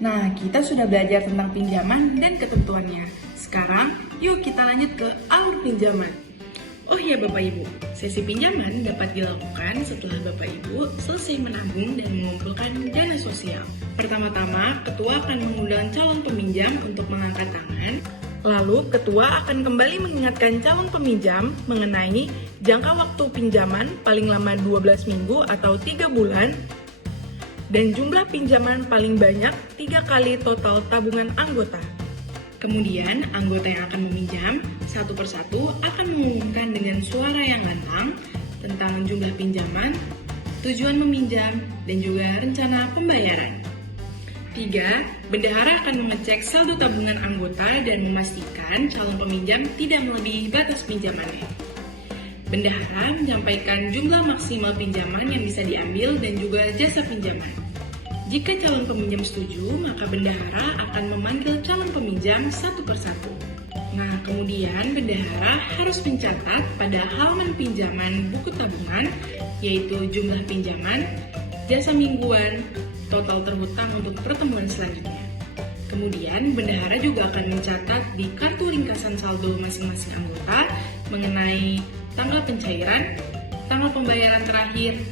Nah, kita sudah belajar tentang pinjaman dan ketentuannya. Sekarang, yuk kita lanjut ke alur pinjaman. Oh ya Bapak Ibu, sesi pinjaman dapat dilakukan setelah Bapak Ibu selesai menabung dan mengumpulkan dana sosial. Pertama-tama, ketua akan mengundang calon peminjam untuk mengangkat tangan. Lalu, ketua akan kembali mengingatkan calon peminjam mengenai jangka waktu pinjaman paling lama 12 minggu atau 3 bulan dan jumlah pinjaman paling banyak 3 kali total tabungan anggota. Kemudian, anggota yang akan meminjam satu persatu akan mengumumkan dengan suara yang lantang tentang jumlah pinjaman, tujuan meminjam, dan juga rencana pembayaran. 3. Bendahara akan mengecek saldo tabungan anggota dan memastikan calon peminjam tidak melebihi batas pinjamannya. Bendahara menyampaikan jumlah maksimal pinjaman yang bisa diambil dan juga jasa pinjaman. Jika calon peminjam setuju, maka bendahara akan memanggil calon peminjam satu persatu. Nah, kemudian bendahara harus mencatat pada halaman pinjaman buku tabungan, yaitu jumlah pinjaman, jasa mingguan, total terhutang untuk pertemuan selanjutnya. Kemudian, bendahara juga akan mencatat di kartu ringkasan saldo masing-masing anggota mengenai tanggal pencairan, tanggal pembayaran terakhir,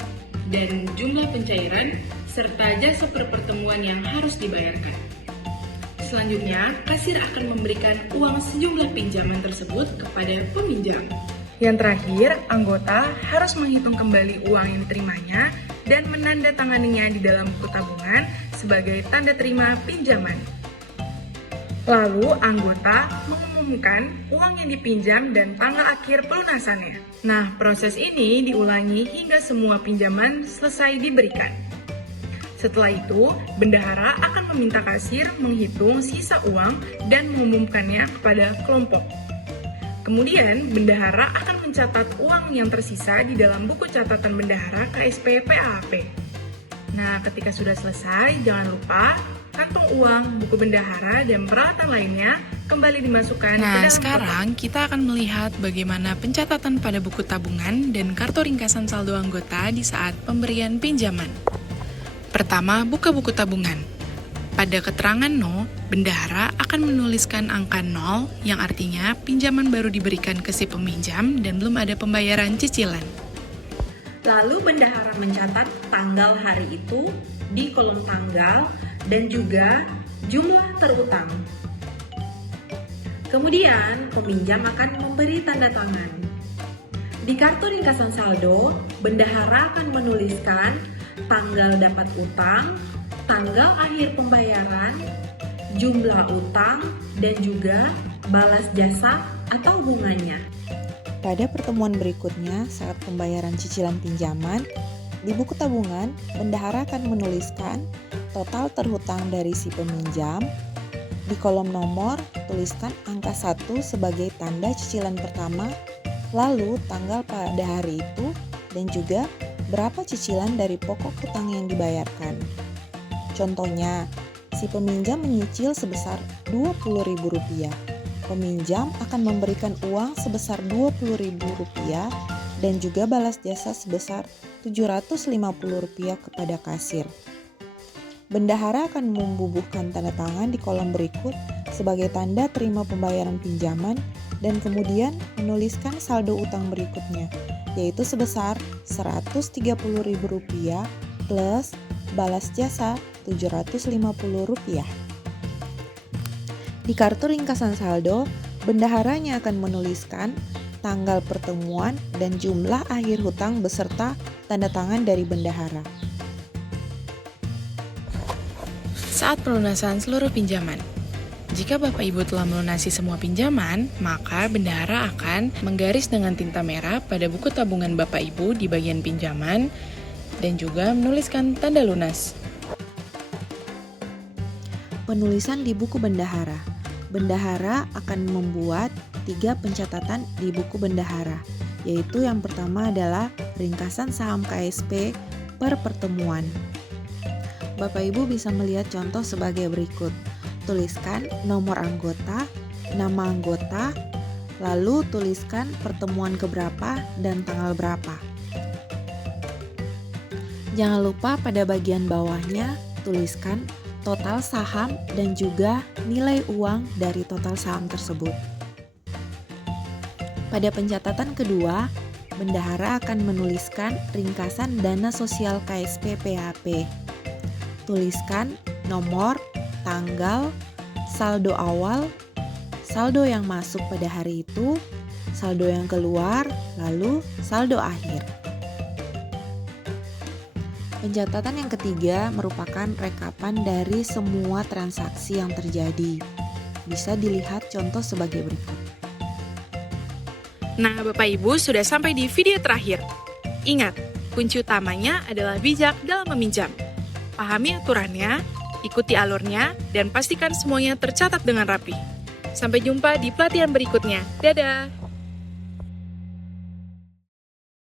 dan jumlah pencairan, serta jasa per pertemuan yang harus dibayarkan. Selanjutnya, kasir akan memberikan uang sejumlah pinjaman tersebut kepada peminjam. Yang terakhir, anggota harus menghitung kembali uang yang diterimanya dan menandatanganinya di dalam buku tabungan sebagai tanda terima pinjaman. Lalu, anggota mengumumkan uang yang dipinjam dan tanggal akhir pelunasannya. Nah, proses ini diulangi hingga semua pinjaman selesai diberikan. Setelah itu, bendahara akan meminta kasir menghitung sisa uang dan mengumumkannya kepada kelompok. Kemudian, bendahara akan mencatat uang yang tersisa di dalam buku catatan bendahara KSP PAP. Nah, ketika sudah selesai, jangan lupa kantung uang, buku bendahara, dan peralatan lainnya kembali dimasukkan ke dalam sekarang kita akan melihat bagaimana pencatatan pada buku tabungan dan kartu ringkasan saldo anggota di saat pemberian pinjaman. Pertama, buka buku tabungan. Pada keterangan 0, bendahara akan menuliskan angka 0 yang artinya pinjaman baru diberikan ke si peminjam dan belum ada pembayaran cicilan. Lalu bendahara mencatat tanggal hari itu di kolom tanggal dan juga jumlah terutang. Kemudian, peminjam akan memberi tanda tangan. Di kartu ringkasan saldo, bendahara akan menuliskan tanggal dapat utang, tanggal akhir pembayaran, jumlah utang, dan juga balas jasa atau bunganya. Pada pertemuan berikutnya, saat pembayaran cicilan pinjaman, di buku tabungan, bendahara akan menuliskan total terhutang dari si peminjam. Di kolom nomor, tuliskan angka 1 sebagai tanda cicilan pertama, lalu tanggal pada hari itu, dan juga berapa cicilan dari pokok hutang yang dibayarkan. Contohnya, si peminjam menyicil sebesar Rp20.000. Peminjam akan memberikan uang sebesar Rp20.000 dan juga balas jasa sebesar Rp750 kepada kasir. Bendahara akan membubuhkan tanda tangan di kolom berikut sebagai tanda terima pembayaran pinjaman dan kemudian menuliskan saldo utang berikutnya, yaitu sebesar Rp130.000 plus balas jasa Rp750. Di kartu ringkasan saldo, bendaharanya akan menuliskan tanggal pertemuan dan jumlah akhir hutang beserta tanda tangan dari bendahara. Saat pelunasan seluruh pinjaman. Jika Bapak Ibu telah melunasi semua pinjaman, maka bendahara akan menggaris dengan tinta merah pada buku tabungan Bapak Ibu di bagian pinjaman dan juga menuliskan tanda lunas. Penulisan di buku bendahara. Bendahara akan membuat 3 pencatatan di buku bendahara, yaitu yang pertama adalah ringkasan saham KSP per pertemuan. Bapak Ibu bisa melihat contoh sebagai berikut. Tuliskan nomor anggota, nama anggota, lalu tuliskan pertemuan keberapa dan tanggal berapa. Jangan lupa pada bagian bawahnya tuliskan total saham dan juga nilai uang dari total saham tersebut. Pada pencatatan kedua, bendahara akan menuliskan ringkasan dana sosial KSP PHP. Tuliskan nomor, tanggal, saldo awal, saldo yang masuk pada hari itu, saldo yang keluar, lalu saldo akhir. Pencatatan yang ketiga merupakan rekapan dari semua transaksi yang terjadi. Bisa dilihat contoh sebagai berikut. Nah, Bapak Ibu sudah sampai di video terakhir. Ingat, kunci utamanya adalah bijak dalam meminjam. Pahami aturannya, ikuti alurnya, dan pastikan semuanya tercatat dengan rapi. Sampai jumpa di pelatihan berikutnya. Dadah!